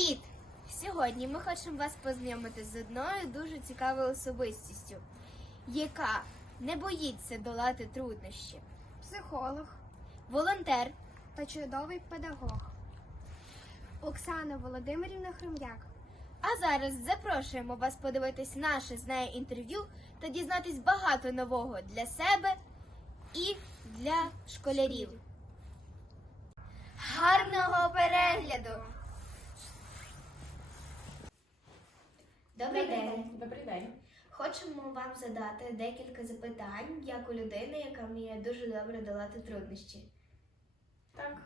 Привіт! Сьогодні ми хочемо вас познайомити з одною дуже цікавою особистістю, яка не боїться долати труднощі. психолог Волонтер, та чудовий педагог. Оксана Володимирівна Хрем'як. А зараз запрошуємо вас подивитись наше з нею інтерв'ю та дізнатись багато нового для себе і для школярів. Гарного перегляду! Добрий день! Добрий день. Хочемо вам задати декілька запитань, як у людини, яка вміє дуже добре долати труднощі. Так,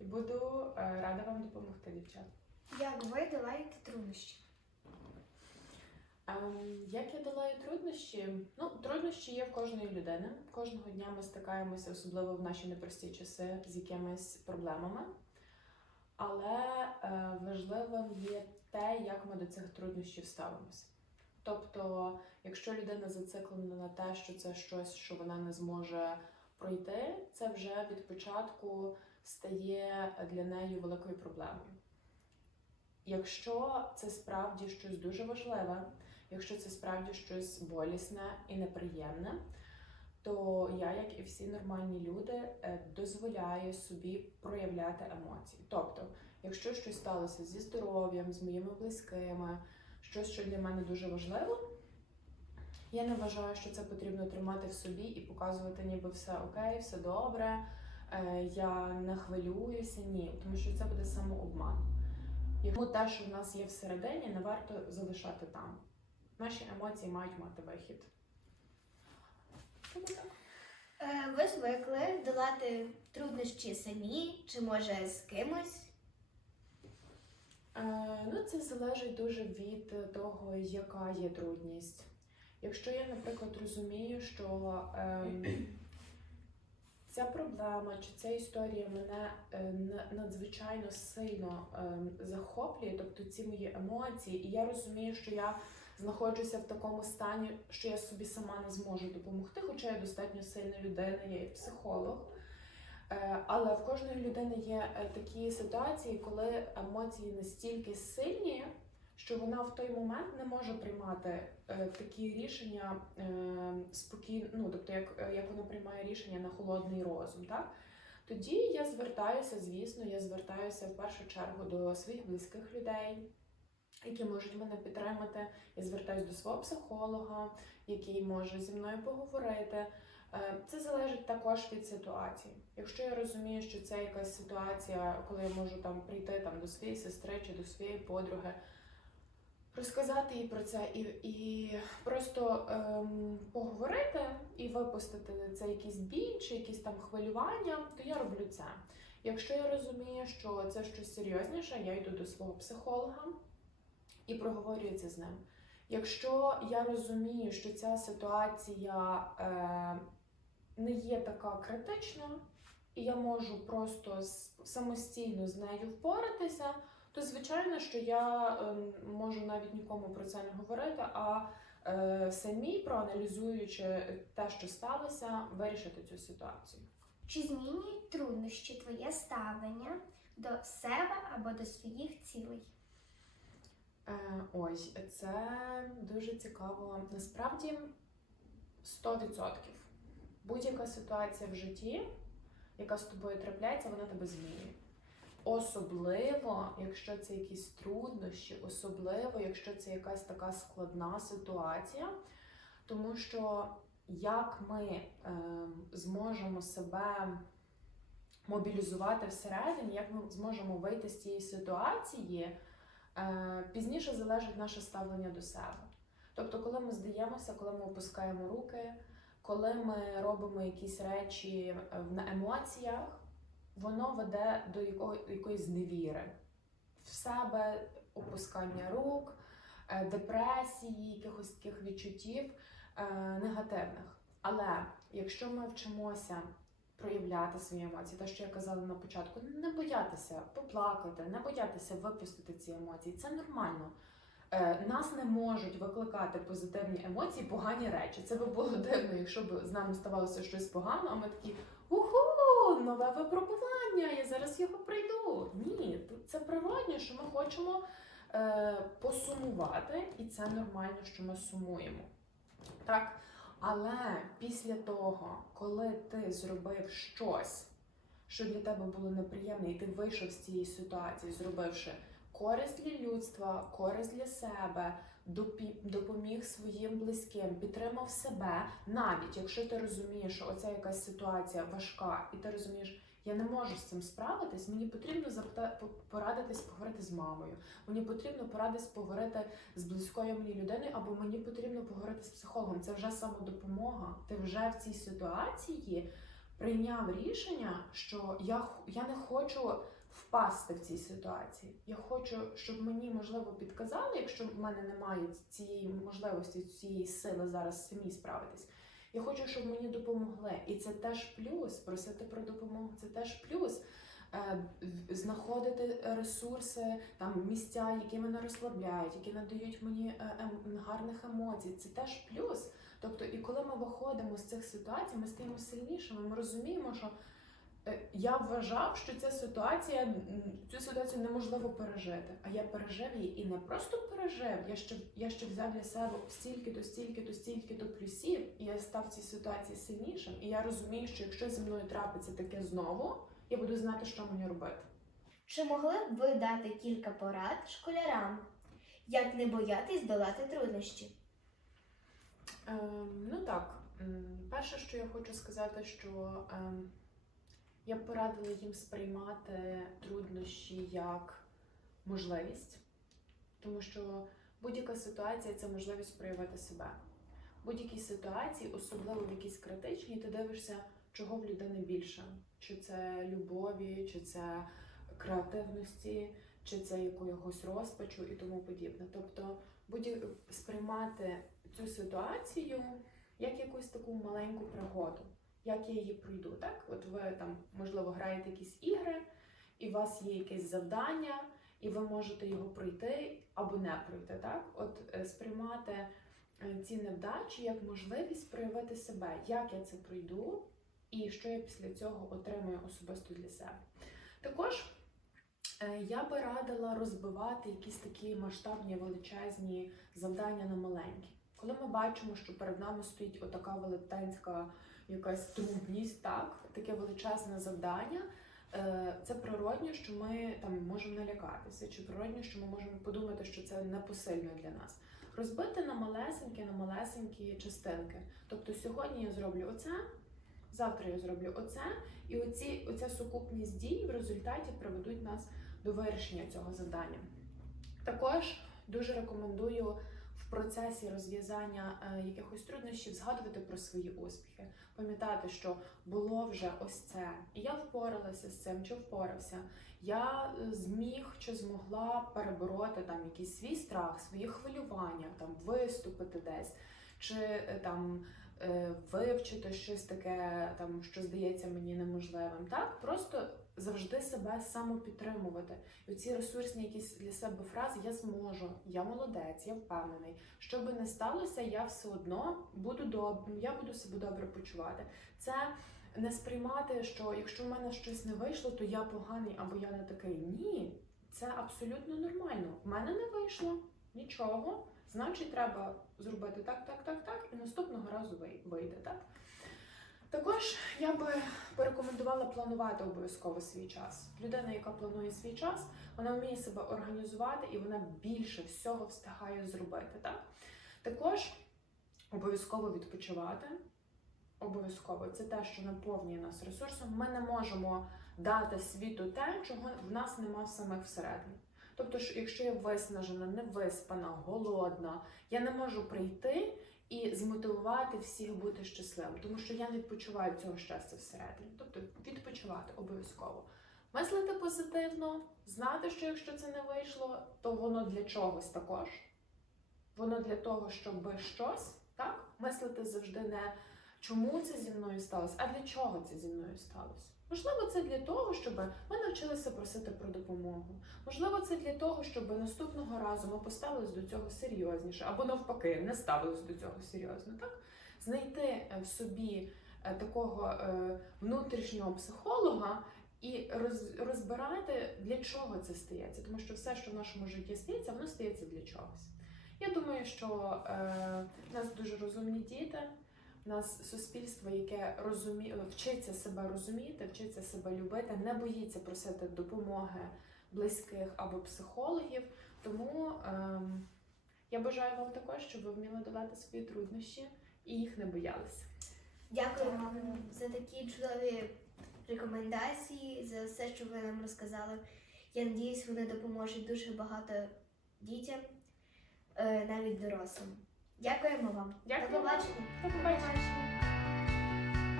і буду е, рада вам допомогти, дівчат. Як ви долаєте труднощі? Ем, як я долаю труднощі? Ну, труднощі є в кожної людини. Кожного дня ми стикаємося, особливо в наші непрості часи, з якимись проблемами. Але е, важливим є те, як ми до цих труднощів ставимося. Тобто, якщо людина зациклена на те, що це щось, що вона не зможе пройти, це вже від початку стає для неї великою проблемою. Якщо це справді щось дуже важливе, якщо це справді щось болісне і неприємне, то я, як і всі нормальні люди, е, дозволяю собі проявляти емоції. Тобто, якщо щось сталося зі здоров'ям, з моїми близькими, щось, що для мене дуже важливо, я не вважаю, що це потрібно тримати в собі і показувати, ніби все окей, все добре, е, я не хвилююся. Ні, тому що це буде самообман. Йому те, що в нас є всередині, не варто залишати там. Наші емоції мають мати вихід. Е, Ви звикли долати труднощі самі чи може з кимось? Е, ну, це залежить дуже від того, яка є трудність. Якщо я, наприклад, розумію, що ем, ця проблема чи ця історія мене е, надзвичайно сильно ем, захоплює, тобто ці мої емоції, і я розумію, що я знаходжуся в такому стані, що я собі сама не зможу допомогти, хоча я достатньо сильна людина, я є психолог. Е, Але в кожної людини є е, такі ситуації, коли емоції настільки сильні, що вона в той момент не може приймати е, такі рішення спокійно, ну тобто, як, як вона приймає рішення на холодний розум, так? Тоді я звертаюся, звісно, я звертаюся в першу чергу до своїх близьких людей, які можуть мене підтримати. Я звертаюся до свого психолога, який може зі мною поговорити. Е, Це залежить також від ситуації. Якщо я розумію, що це якась ситуація, коли я можу там прийти там до своєї сестри чи до своєї подруги, розказати їй про це і, і просто ем, поговорити і випустити це якийсь біль чи якісь там хвилювання, то я роблю це. Якщо я розумію, що це щось серйозніше, я йду до свого психолога і проговорюю це з ним. Якщо я розумію, що ця ситуація е, не є така критична, і я можу просто самостійно з нею впоратися, то звичайно, що я е, можу навіть нікому про це не говорити, а е, самі, проаналізуючи те, що сталося, вирішити цю ситуацію. Чи змінюють труднощі твоє ставлення до себе або до своїх цілей? Е, ось це дуже цікаво. Насправді 100%. Будь-яка ситуація в житті, яка з тобою трапляється, вона тебе змінює. Особливо, якщо це якісь труднощі, особливо, якщо це якась така складна ситуація, тому що як ми ем, зможемо себе мобілізувати всередині, як ми зможемо вийти з цієї ситуації, е, пізніше залежить наше ставлення до себе. Тобто, коли ми здаємося, коли ми опускаємо руки, коли ми робимо якісь речі е, на емоціях, воно веде до якоїсь зневіри в себе, опускання рук, е, депресії, якихось таких відчуттів е, негативних. Але якщо ми вчимося проявляти свої емоції, те, що я казала на початку, не боятися поплакати, не боятися випустити ці емоції, це нормально. Е, Нас не можуть викликати позитивні емоції, погані речі. Це би було дивно, якщо б з нами ставалося щось погано, а ми такі уху, нове випробування, я зараз його пройду. Ні, це природньо, що ми хочемо е, посумувати, і це нормально, що ми сумуємо. Так? Але після того, коли ти зробив щось, що для тебе було неприємне, і ти вийшов з цієї ситуації, зробивши користь для людства, користь для себе, допоміг своїм близьким, підтримав себе, навіть якщо ти розумієш, що оця якась ситуація важка, і ти розумієш, я не можу з цим справитись, мені потрібно запита- по- порадитись, поговорити з мамою. Мені потрібно порадитись поговорити з близькою мені людиною, або мені потрібно поговорити з психологом. Це вже самодопомога. Ти вже в цій ситуації прийняв рішення, що я, я не хочу впасти в цій ситуації. Я хочу, щоб мені можливо підказали, якщо в мене немає цієї можливості, цієї сили зараз самі справитись. Я хочу, щоб мені допомогли. І це теж плюс. Просити про допомогу це теж плюс. Е, Знаходити ресурси, там місця, які мене розслабляють, які надають мені е, ем, гарних емоцій. Це теж плюс. Тобто, і коли ми виходимо з цих ситуацій, ми стаємо сильнішими. Ми розуміємо, що я вважав, що ця ситуація цю ситуацію неможливо пережити. А я пережив її і не просто пережив. Я ще я ще взяв для себе стільки-то, стільки-то, стільки-то плюсів, і я став цій ситуації сильнішим. І я розумію, що якщо зі мною трапиться таке знову, я буду знати, що мені робити. Чи могли б ви дати кілька порад школярам, як не боятись долати труднощі? Ем, ну так, перше, що я хочу сказати, що ем, я б порадила їм сприймати труднощі як можливість, тому що будь-яка ситуація це можливість проявити себе. В будь-якій ситуації, особливо в якійсь критичній, ти дивишся, чого в людини більше. Чи це любові, чи це креативності, чи це якогось розпачу і тому подібне. Тобто будь сприймати цю ситуацію як якусь таку маленьку пригоду, як я її пройду. Так, от ви там можливо граєте якісь ігри, і у вас є якесь завдання, і ви можете його пройти або не пройти. Так, от е, сприймати е, ці невдачі як можливість проявити себе, як я це пройду, і що я після цього отримую особисто для себе. Також е, я би радила розбивати якісь такі масштабні величезні завдання на маленькі. Коли ми бачимо, що перед нами стоїть отака велетенська якась трудність, так, таке величезне завдання, е, це природньо, що ми там можемо налякатися, чи природньо, що ми можемо подумати, що це непосильно для нас. Розбити на малесенькі, на малесенькі частинки. Тобто сьогодні я зроблю оце, завтра я зроблю оце, і оці, оця сукупність дій в результаті приведуть нас до вирішення цього завдання. Також дуже рекомендую в процесі розв'язання е, якихось труднощів згадувати про свої успіхи, пам'ятати, що було вже ось це, і я впоралася з цим, чи впорався. Я е, зміг чи змогла перебороти там якийсь свій страх, свої хвилювання, там виступити десь, чи е, там вивчити щось таке, там що здається мені неможливим. Так, просто завжди себе самопідтримувати. І ці ресурсні якісь для себе фрази я зможу, я молодець, я впевнений. Що би не сталося, я все одно буду доб... я буду себе добре почувати. Це не сприймати, що якщо в мене щось не вийшло, то я поганий або я не такий. Ні, це абсолютно нормально. В мене не вийшло нічого. Значить, треба зробити так, так, так, так, і наступного разу вийде, так? Також я би порекомендувала планувати обов'язково свій час. Людина, яка планує свій час, вона вміє себе організувати і вона більше всього встигає зробити. Так? Також обов'язково відпочивати. Обов'язково це те, що наповнює нас ресурсом. Ми не можемо дати світу те, чого в нас нема самих всередині. Тобто, якщо я виснажена, невиспана, голодна, я не можу прийти і змотивувати всіх бути щасливим, тому що я не відпочиваю цього щастя всередині. Тобто відпочивати обов'язково. Мислити позитивно, знати, що якщо це не вийшло, то воно для чогось також. Воно для того, щоб щось, так? Мислити завжди не чому це зі мною сталося, а для чого це зі мною сталося. Можливо, це для того, щоб ми навчилися просити про допомогу. Можливо, це для того, щоб наступного разу ми поставились до цього серйозніше, або навпаки, не ставились до цього серйозно. Так? Знайти е, в собі е, такого е, внутрішнього психолога і розбирати, для чого це стається. Тому що все, що в нашому житті стається, воно стається для чогось. Я думаю, що в нас дуже розумні діти, нас суспільство, яке розумі... вчиться себе розуміти, вчиться себе любити, не боїться просити допомоги близьких або психологів. Тому ем, я бажаю вам також, щоб ви вміли долати свої труднощі і їх не боялися. Дякую вам за такі чудові рекомендації, за все, що ви нам розказали. Я надіюсь, вони допоможуть дуже багато дітям, е, навіть дорослим. Дякуємо вам. Дякую До побачення. До побачення.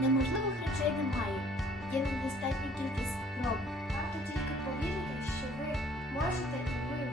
Неможливих речей немає. Є недостатня кількість спроб. Варто тільки повірити, що ви можете і ви